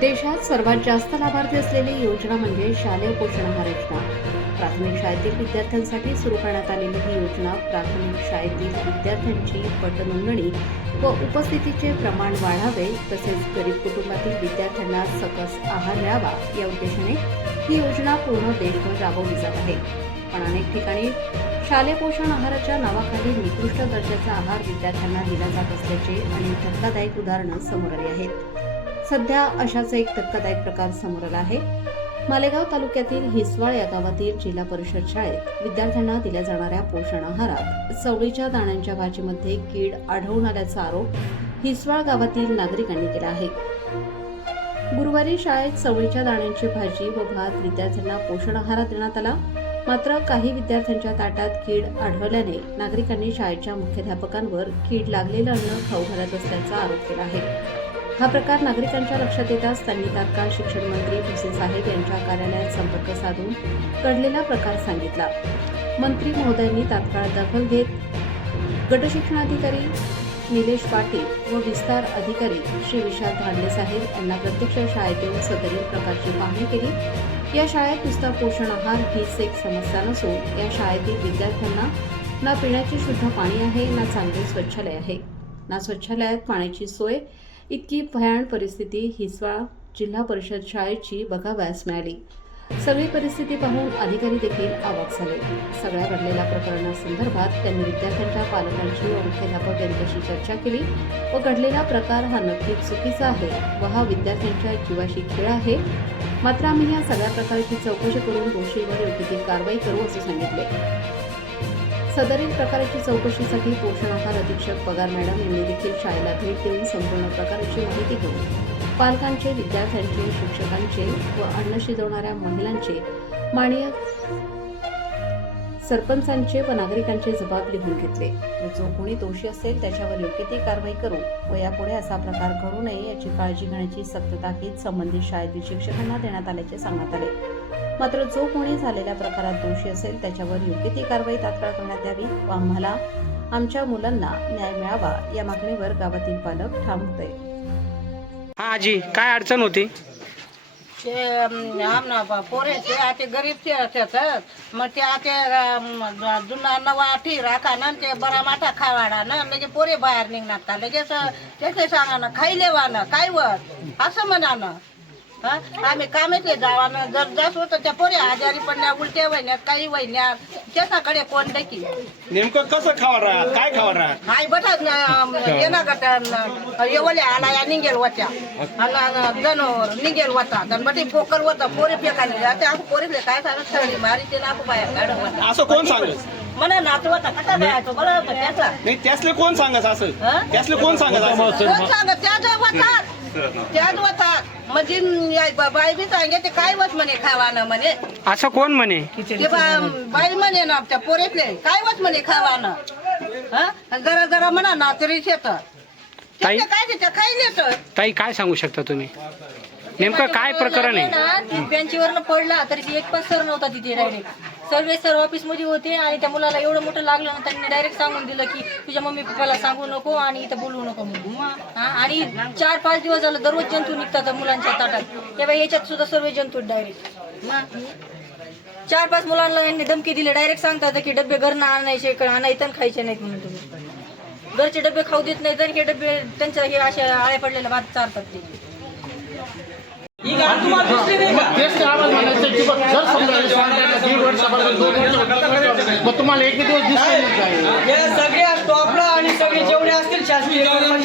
देशात सर्वात जास्त लाभार्थी असलेली योजना म्हणजे शालेय पोषण आहार योजना. प्राथमिक शाळेतील विद्यार्थ्यांसाठी सुरू करण्यात आलेली ही योजना प्राथमिक शाळेतील विद्यार्थ्यांची पटनोंदणी व उपस्थितीचे प्रमाण वाढावे तसेच गरीब कुटुंबातील विद्यार्थ्यांना सकस आहार मिळावा या उद्देशाने ही योजना पूर्ण देशभर राबवली जात आहे. पण अनेक ठिकाणी शालेय पोषण आहाराच्या नावाखाली निकृष्ट दर्जाचा आहार विद्यार्थ्यांना दिला जात असल्याचे अनेक धक्कादायक उदाहरणं समोर आली आहेत. सध्या अशाच एक धक्कादायक प्रकार समोर आला आहे. मालेगाव तालुक्यातील हिसवाळ या गावातील जिल्हा परिषद शाळेत विद्यार्थ्यांना दिल्या जाणाऱ्या पोषण आहारात चवळीच्या दाण्यांच्या भाजीमध्ये कीड आढळून आल्याचा आरोप हिसवाळ गावातील नागरिकांनी केला आहे. गुरुवारी शाळेत चवळीच्या दाण्यांची भाजी व भात विद्यार्थ्यांना पोषण आहारात देण्यात आला. मात्र काही विद्यार्थ्यांच्या ताटात कीड आढळल्याने नागरिकांनी शाळेच्या मुख्याध्यापकांवर कीड लागलेलं अन्न खाऊ घालत असल्याचा आरोप केला आहे. हा प्रकार नागरिकांच्या लक्षात येताच त्यांनी तात्काळ शिक्षण मंत्री भुसे साहेब यांच्या कार्यालयात संपर्क साधून घडलेला प्रकार सांगितला. मंत्री महोदयांनी तात्काळ दखल घेत गटशिक्षणाधिकारी निलेश पाटील व विस्तार अधिकारी श्री विशाल भांडे साहेब यांना प्रत्यक्ष शाळेत येऊन सदरील प्रकारची पाहणी केली. या शाळेत नुसता पोषण आहार हीच एक समस्या नसून या शाळेतील विद्यार्थ्यांना ना पिण्याचे शुद्ध पाणी आहे, ना चांगले स्वच्छालय आहे, ना स्वच्छालयात पाण्याची सोय. इतकी भयान परिस्थिती हिसवाळ जिल्हा परिषद शाळेची बघावयास मिळाली. सगळी परिस्थिती पाहून अधिकारी देखील अवाक झाले. सगळ्या घडलेल्या प्रकरणासंदर्भात त्यांनी विद्यार्थ्यांच्या पालकांची व मुख्याध्यापक यांच्याशी चर्चा केली व घडलेला प्रकार हा नक्कीच चुकीचा आहे व हा विद्यार्थ्यांच्या जीवाशी खेळ आहे. मात्र आम्ही या सगळ्या प्रकारची चौकशी करून दोषींवर योग्य ती कारवाई करू असे सांगितले. सदरील प्रकाराची चौकशीसाठी पोषण आहार अधीक्षक पगार मॅडम यांनी देखील शाळेला भेट देऊन संपूर्ण प्रकाराची माहिती घेऊन पालकांचे, विद्यार्थ्यांचे, शिक्षकांचे व अन्न शिजवणाऱ्या महिलांचे, माननीय सरपंचांचे व नागरिकांचे जबाब लिहून घेतले. जो कोणी दोषी असेल त्याच्यावर योग्य ती कारवाई करू व यापुढे असा प्रकार घडू नये याची काळजी घेण्याची सक्त ताकीद संबंधित शाळेतील शिक्षकांना देण्यात आल्याचे सांगण्यात आले. मात्र जो कोणी झालेल्या प्रकारात दोषी असेल त्याच्यावर योग्य ती कारवाई तात्काळ करण्यात यावी व आम्हाला आमच्या मुलांना न्याय मिळावा या मागणीवर गावातील पालक ठाम होते. हा आजी, काय अडचण होती? ते आमना पोरे ते आते गरीब ते असतात. मग ते आते जुना नवा ठी राखा ना ते बरा माठा खावाडा ना लगे पोरे बाहेर निघणार का लगेच त्याचे सांगा ना खाई लेवा ना काय वर असं म्हणा ना. आम्ही कामेतले जावा जर जास्त होतं त्या पोरे आजारी पडल्या, उलट्या वहिन्यात काही वहिन्यात त्याच्याकडे कोण देखील नेमकं कसं खावा राहा, काय खावा राहा? हाय बटात येणार गट येवले आला या निघेल होत्या आणि जण निघेल होता बटी पोकर होता पोरे फेकायला जाते. आपण पोरीले काय सांगत सगळी मारी ते नाकू बाहेर काढ असं कोण सांगत? म्हणा नातू होता कसा बायचो बरोबर त्याचा नाही, त्यासले कोण सांगत असं? त्यासले कोण सांगत असं? कोण सांगत त्याच होतात त्याच होतात म्हणजे बाई बी सांगे ते काय वच म्हणे खावानं म्हणे. असं कोण म्हणे? ते बाई म्हणे ना त्या पोरेतले काय वच म्हणे खावानं. जरा जरा म्हणा ना तरी शेत ताई काय ते खायला ताई काय सांगू शकता तुम्ही? नेमकं काय प्रकरण आहे? बेंचवरनं पडला तरी ती एक पण सर नव्हता तिथे. डायरेक्ट सर्वे सर ऑफिस मध्ये होते आणि त्या मुलाला एवढं मोठं लागलं ना त्यांनी डायरेक्ट सांगून दिलं की तुझ्या मम्मी पप्पाला सांगू नको आणि इथं बोलवू नको म्हणून. आणि 4-5 दिवस झालं दररोज जंतू निघतात मुलांच्या ताटात. तेव्हा याच्यात सुद्धा सर्व जंतू डायरेक्ट 4-5 मुलांना यांनी धमकी दिली. डायरेक्ट सांगतात की डबे घरनं आणायचे आणायचं आणि खायचे नाहीत म्हणून. तुम्ही घरचे डबे खाऊ देत नाही तर हे डबे त्यांच्या हे अशा आळ्या पडलेल्या भात चारतात ते. तुम्हाला एक दिवस सगळे स्टॉपला आणि सगळे जेवढे असतील शासकीय सगळ्यांना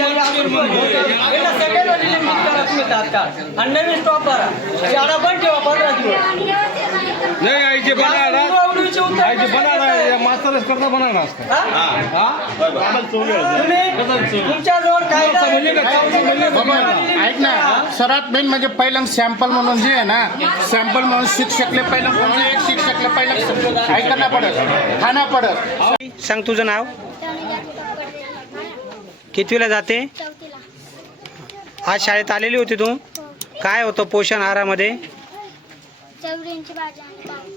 निलंबित करा तुम्ही तात्काळ आणि नवीन स्टॉप करा. शाळा पण ठेवा 15 दिवस. नाही आईचे तुमच्याजवळ काय ऐक ना. सर्वात मेन म्हणजे पहिलं सॅम्पल म्हणून जे आहे ना, सॅम्पल म्हणून शिक्षकले पहिलं म्हणजे एक शिक्षकले पहिलं ऐकायला पडत खाना पडत. सांग तुझं नाव, कितवीला जाते? आज शाळेत आलेली होती तू? काय होतं पोषण आहारामध्ये? चवळींची भाजी आणि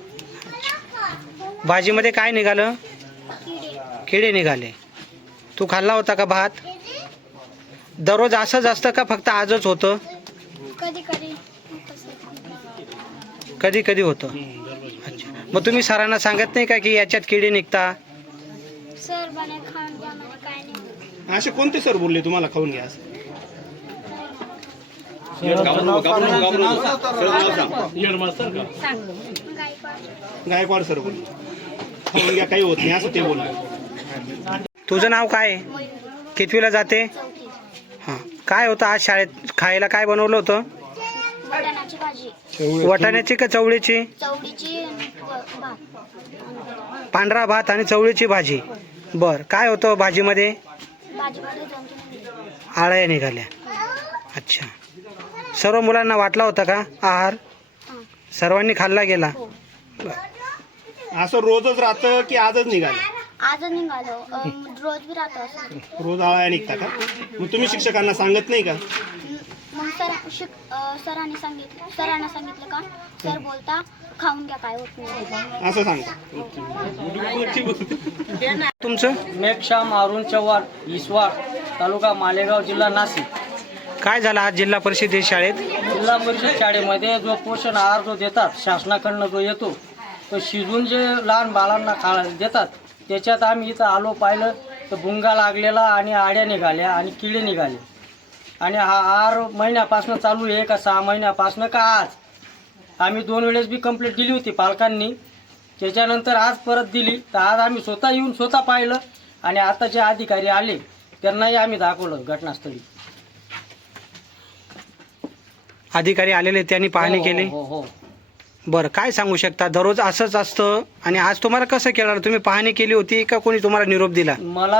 भाजीमध्ये काय निघालं? किडे निघाले. तू खाल्ला होता का भात? दररोज असंच असतं का फक्त आजच होतं? कधी कधी कधी कधी होतं. अच्छा, मग तुम्ही सरांना सांगत नाही का की याच्यात किडे निघता? सर बने खाऊन घ्या म्हणे काय नाही. असे कोणते सर बोलले तुम्हाला खाऊन घ्या असं? गायकवाड सर बोलले खाऊन घ्या काही होत नाही असं ते बोलले. तुझं नाव काय आहे? मयूर कितवीला जाते? चौथी. हां, काय होतं आज शाळेत खायला? काय बनवलं होतं? वाटाण्याची भाजी, वाटाण्याची का चवळीची? चवळीची आणि भात. पांढरा भात आणि चवळीची भाजी. बरं, काय होतं भाजीमध्ये? भाजीमध्ये 2-3 आळ्या निघाल्या. अच्छा, सर्व मुलांना वाटला होता का आहार? हां. सर्वांनी खाल्ला गेला? हो. असं रोजच राहतं की आजच निघालं? आजच निघालो. रोज बी राहतो असं. रोज आळ्या निघता का? मग तुम्ही शिक्षकांना सांगत नाही का? मग सरांना सांगितलं का सर बोलता खाऊन घ्या काय होत नाही. असं सांगता. तुमचं मेघश्याम अरुण चव्हाण, इसवाड, तालुका मालेगाव, जिल्हा नाशिक. काय झालं आज जिल्हा परिषद शाळेत? जिल्हा परिषद शाळेमध्ये जो पोषण आहार जो देतात शासनाकडनं जो येतो तो शिजून जे लहान बाळांना देतात त्याच्यात आम्ही इथं आलो पाहिलं तर भुंगा लागलेला आणि आड्या निघाल्या आणि किडे निघाले. आणि हा आहार महिन्यापासून चालू आहे का 6 महिन्यापासून का आज? आम्ही 2 वेळेस बी कंप्लेंट दिली होती पालकांनी. त्याच्यानंतर आज परत दिली तर आज आम्ही स्वतः येऊन स्वतः पाहिलं आणि आता जे अधिकारी आले त्यांनाही आम्ही दाखवलं घटनास्थळी. अधिकारी आलेले त्यांनी पाहणी केली? हो हो. बरं, काय सांगू शकता? दररोज असंच असतं आणि आज तुम्हाला कसं केलं? तुम्ही पाहणी केली होती का कोणी तुम्हाला निरोप दिला?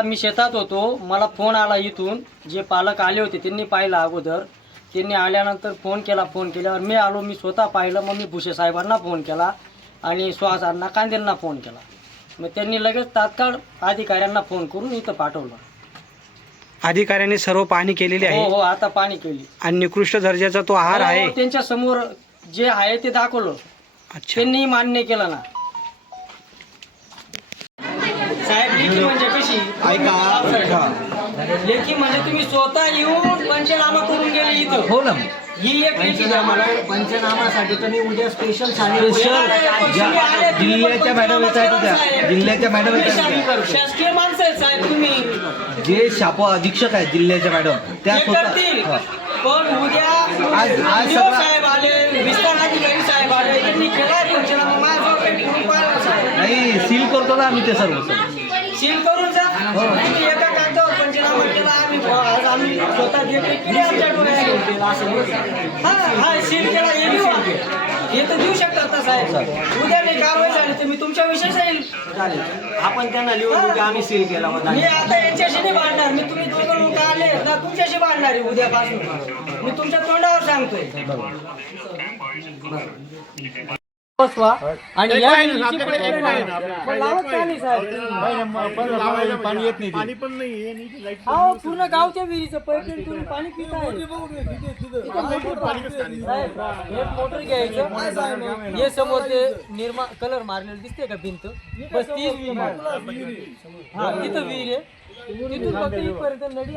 मी शेतात होतो, मला फोन आला इथून. जे पालक आले होते त्यांनी पाहिलं अगोदर. त्यांनी आल्यानंतर फोन केल्यावर मी आलो, मी स्वतः पाहिलं. मग मी भुसे साहेबांना फोन केला आणि सुहासांना कांदेंना फोन केला. मग त्यांनी लगेच तात्काळ अधिकाऱ्यांना फोन करून इथं पाठवलं. अधिकाऱ्यांनी सर्व पाहणी केलेली हो आहे हो, आता पाणी केली. आणि निकृष्ट दर्जाचा तो आहार आहे. हो, त्यांच्या समोर जे आहे ते दाखवलं. अच्छा, त्यांनी मान्य केलं ना. साहेब लेखी म्हणजे कशी? लेखी म्हणजे तुम्ही स्वतः येऊन पंचनामा करून गेले इथं. हो ना. ही एक लेखी आम्हाला पंचनामासाठी तर मी उद्या स्पेशल जिल्ह्याच्या मॅडम येत आहेत उद्या. जिल्ह्याच्या मॅडम येत आहेत. शासकीय माणसं आहेत साहेब तुम्ही. जे शाप अधीक्षक आहेत जिल्ह्याच्या मॅडम त्या ते करतील. पण उद्या DO साहेब आले, विस्तार अधिकारी साहेब आले, त्यांनी केला पंचनामा. माझ्याजवळ काही proof आला साहेब. नाही सील करतो ना आम्ही ते सर्व. सील करून जा. तुम्ही एका कागदावर पंचनामा केला. आम्ही स्वतः देखील केले आमच्या डोळ्याने. हा सील केला हे तर देऊ शकतात ना साहेब. उद्या नाही कारवाई झाली तर मी तुमच्या विषयी जाईल. आपण त्यांना लिहून की आम्ही सील केला. मी आता यांच्याशी नाही भांडणार. मी तुम्ही 2 लोक आले तर तुमच्याशी भांडणार आहे उद्यापासून. मी तुमच्या तोंडावर सांगतोय. बसवा आणि या विहिरीची पाईपलाईन आहे. पण लावत का नाही साहेब? पाणी येत नाही. हा पूर्ण गावच्या विहिरीचं पाईपलाईन तुम्ही पाणी पित आहे. साहेब, एक मोटर घ्यायचं. हे समोर ते कलर मारलेलं दिसते का भिंत? बस तीच विहीर आहे. हा तिथं विहीर आहे. तिथून फक्त इथपर्यंत नदी